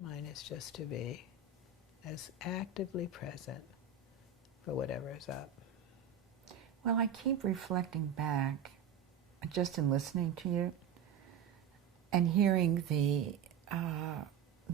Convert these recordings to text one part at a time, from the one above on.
Mine is just to be as actively present for whatever is up. Well, I keep reflecting back, just in listening to you, and hearing the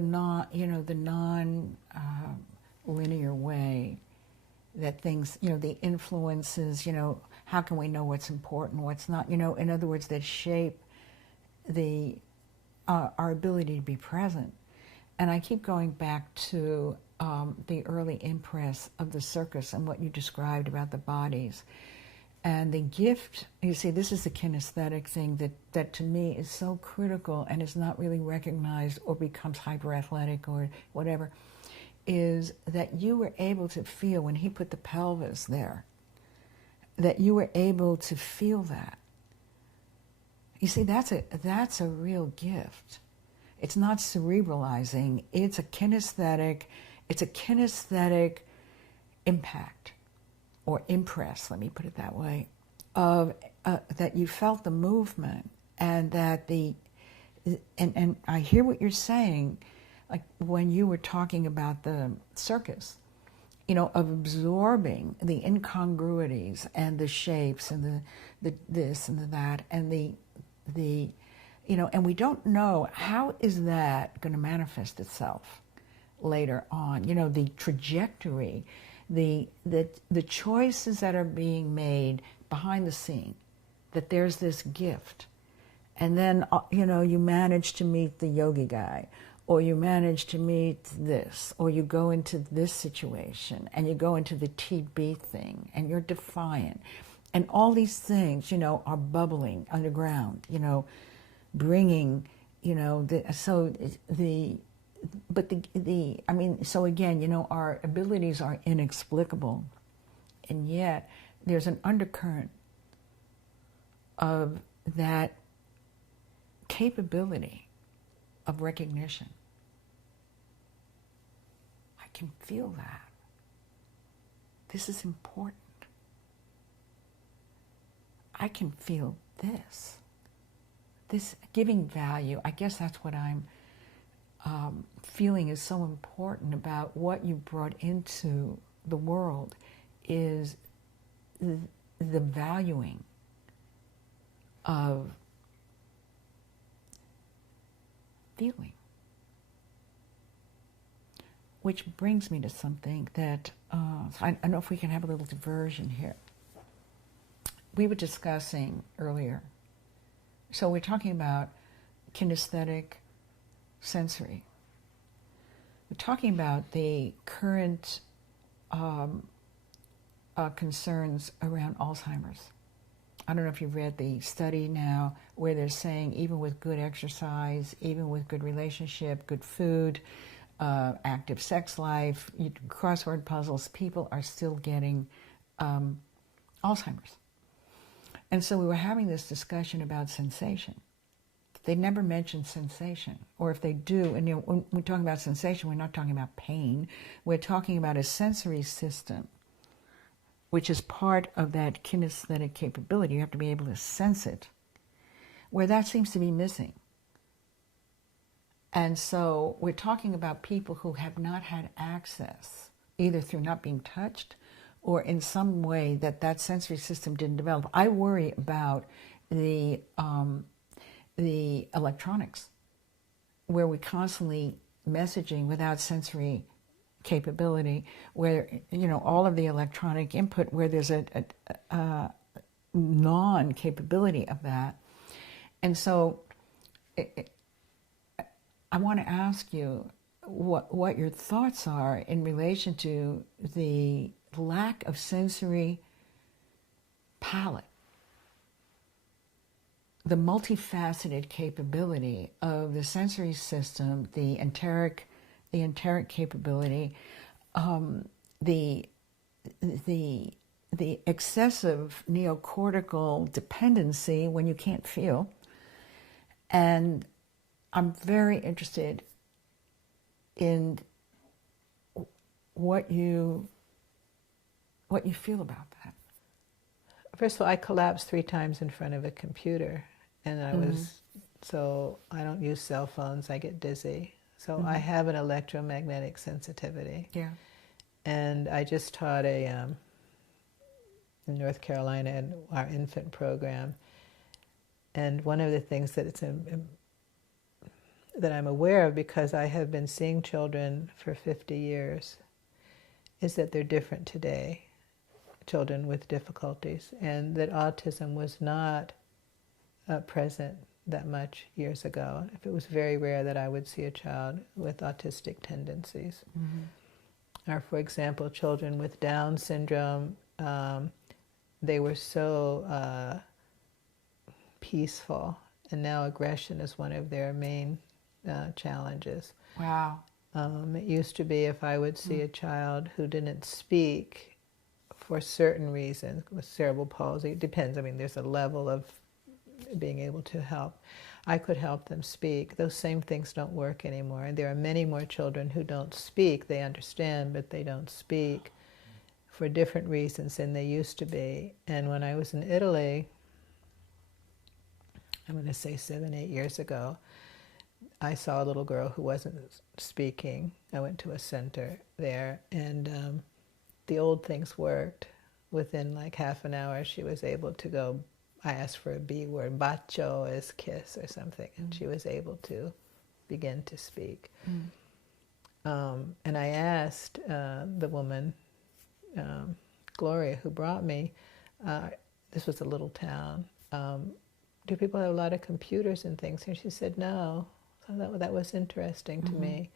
non linear way that things, the influences, how can we know what's important, what's not, in other words, that shape the our ability to be present. And I keep going back to the early impress of the circus and what you described about the bodies. And the gift, you see, this is the kinesthetic thing that to me is so critical and is not really recognized or becomes hyper-athletic or whatever, is that you were able to feel when he put the pelvis there, that you were able to feel that. You see, that's a real gift. It's not cerebralizing, it's a kinesthetic impact, or impress, let me put it that way, of that you felt the movement, and that and I hear what you're saying, like when you were talking about the circus, of absorbing the incongruities and the shapes and the this and the that and the and we don't know how is that going to manifest itself later on, the trajectory, the choices that are being made behind the scene, that there's this gift. And then, you manage to meet the yogi guy, or you manage to meet this, or you go into this situation, and you go into the TB thing, and you're defiant. And all these things, are bubbling underground, bringing, so again, our abilities are inexplicable, and yet there's an undercurrent of that capability of recognition. I can feel that. This is important. I can feel this. This giving value, I guess that's what I'm feeling is so important about what you brought into the world, is the valuing of feeling. Which brings me to something that, I don't know if we can have a little diversion here. We were discussing earlier, so we're talking about kinesthetic sensory. We're talking about the current concerns around Alzheimer's. I don't know if you've read the study now where they're saying even with good exercise, even with good relationship, good food, active sex life, crossword puzzles, people are still getting Alzheimer's. And so we were having this discussion about sensation. They never mention sensation, or if they do, and when we're talking about sensation, we're not talking about pain. We're talking about a sensory system, which is part of that kinesthetic capability. You have to be able to sense it, where that seems to be missing. And so we're talking about people who have not had access, either through not being touched or in some way that sensory system didn't develop. I worry about the electronics, where we're constantly messaging without sensory capability, where all of the electronic input, where there's a non-capability of that. And so I want to ask you what your thoughts are in relation to the lack of sensory palette, the multifaceted capability of the sensory system, the enteric capability, the excessive neocortical dependency when you can't feel. And I'm very interested in what you feel about that. First of all, I collapsed 3 times in front of a computer, and I don't use cell phones. I get dizzy. So I have an electromagnetic sensitivity. Yeah. And I just taught in North Carolina in our infant program. And one of the things that that I'm aware of, because I have been seeing children for 50 years, is that they're different today, children with difficulties, and that autism was not present that much years ago. It was very rare that I would see a child with autistic tendencies. Or, for example, children with Down syndrome, they were so peaceful, and now aggression is one of their main challenges. Wow. It used to be if I would see a child who didn't speak for certain reasons, with cerebral palsy, it depends. I mean, there's a level of being able to help. I could help them speak. Those same things don't work anymore. And there are many more children who don't speak. They understand, but they don't speak for different reasons than they used to be. And when I was in Italy, I'm going to say 7, 8 years ago, I saw a little girl who wasn't speaking. I went to a center there, and the old things worked. Within like half an hour, she was able to go. I asked for a B word, bacio is kiss or something, and she was able to begin to speak. And I asked the woman, Gloria, who brought me, this was a little town, do people have a lot of computers and things? And she said, no. So that was interesting to me.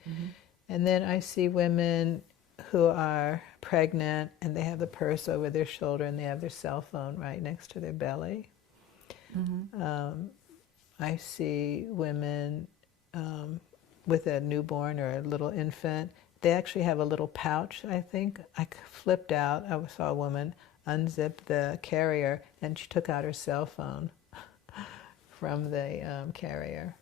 And then I see women who are pregnant and they have the purse over their shoulder and they have their cell phone right next to their belly. I see women with a newborn or a little infant. They actually have a little pouch, I think. I flipped out. I saw a woman unzip the carrier and she took out her cell phone from the carrier.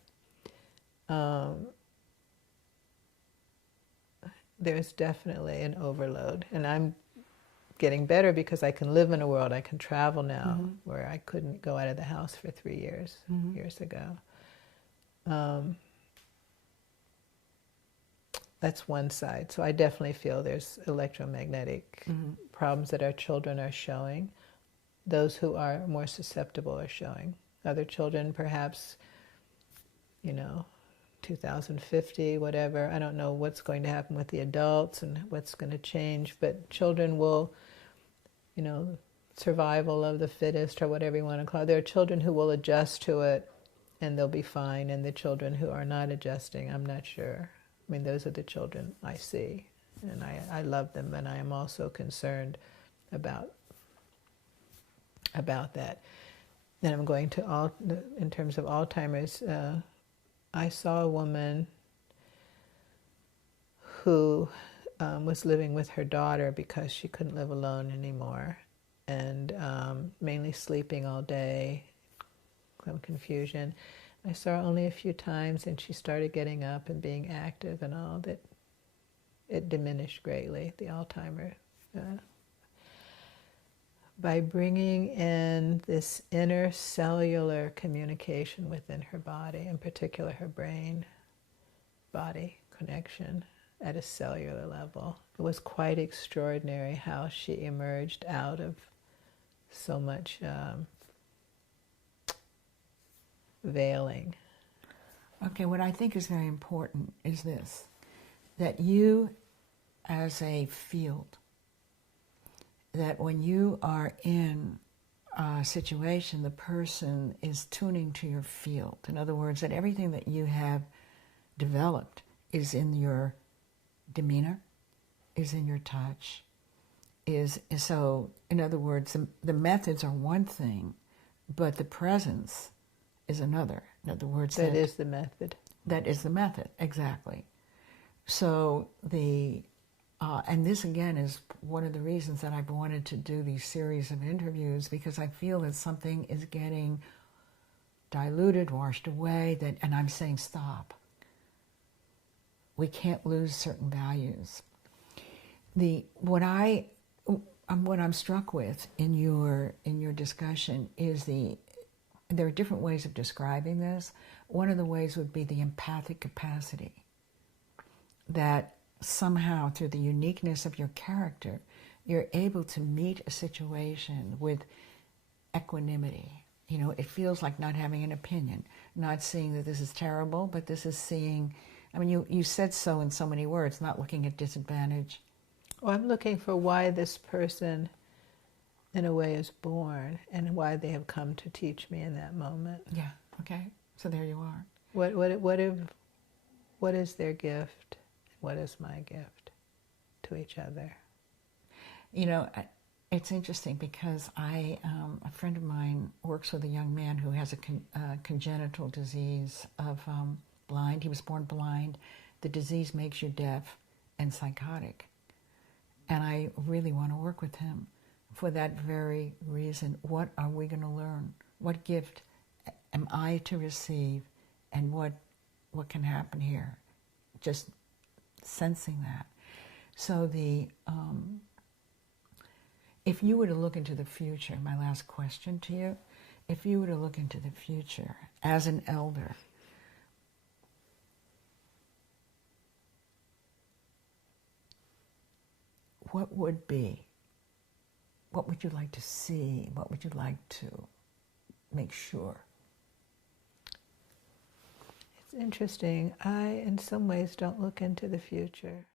There's definitely an overload, and I'm getting better because I can live in a world, I can travel now, where I couldn't go out of the house for 3 years, years ago. That's one side. So I definitely feel there's electromagnetic problems that our children are showing. Those who are more susceptible are showing. Other children, perhaps, 2050, whatever. I don't know what's going to happen with the adults and what's going to change, but children will, survival of the fittest or whatever you want to call it. There are children who will adjust to it and they'll be fine, and the children who are not adjusting, I'm not sure. I mean, those are the children I see, and I love them, and I am also concerned about that. Then I'm going to, in terms of Alzheimer's, I saw a woman who was living with her daughter because she couldn't live alone anymore, and mainly sleeping all day, some confusion. I saw her only a few times, and she started getting up and being active and all that. It diminished greatly, the Alzheimer's. By bringing in this inner cellular communication within her body, in particular her brain-body connection at a cellular level. It was quite extraordinary how she emerged out of so much veiling. Okay, what I think is very important is this, that you as a field, that when you are in a situation, the person is tuning to your field. In other words, that everything that you have developed is in your demeanor, is in your touch, so in other words, the methods are one thing, but the presence is another. In other words, that is the method. That is the method, exactly. So and this again is one of the reasons that I've wanted to do these series of interviews, because I feel that something is getting diluted, washed away, and I'm saying stop. We can't lose certain values. What I'm struck with in your discussion is there are different ways of describing this. One of the ways would be the empathic capacity. that somehow through the uniqueness of your character, you're able to meet a situation with equanimity. You know, it feels like not having an opinion, not seeing that this is terrible, but this is seeing, I mean, you said so in so many words, not looking at disadvantage. Well, I'm looking for why this person, in a way, is born and why they have come to teach me in that moment. Yeah, okay, so there you are. What is their gift? What is my gift to each other? You know, it's interesting because a friend of mine works with a young man who has a congenital disease of blind. He was born blind. The disease makes you deaf and psychotic. And I really want to work with him for that very reason. What are we going to learn? What gift am I to receive? And what can happen here? Just sensing that. So if you were to look into the future, my last question to you, if you were to look into the future as an elder, what would you like to see? What would you like to make sure? It's interesting. I, in some ways, don't look into the future.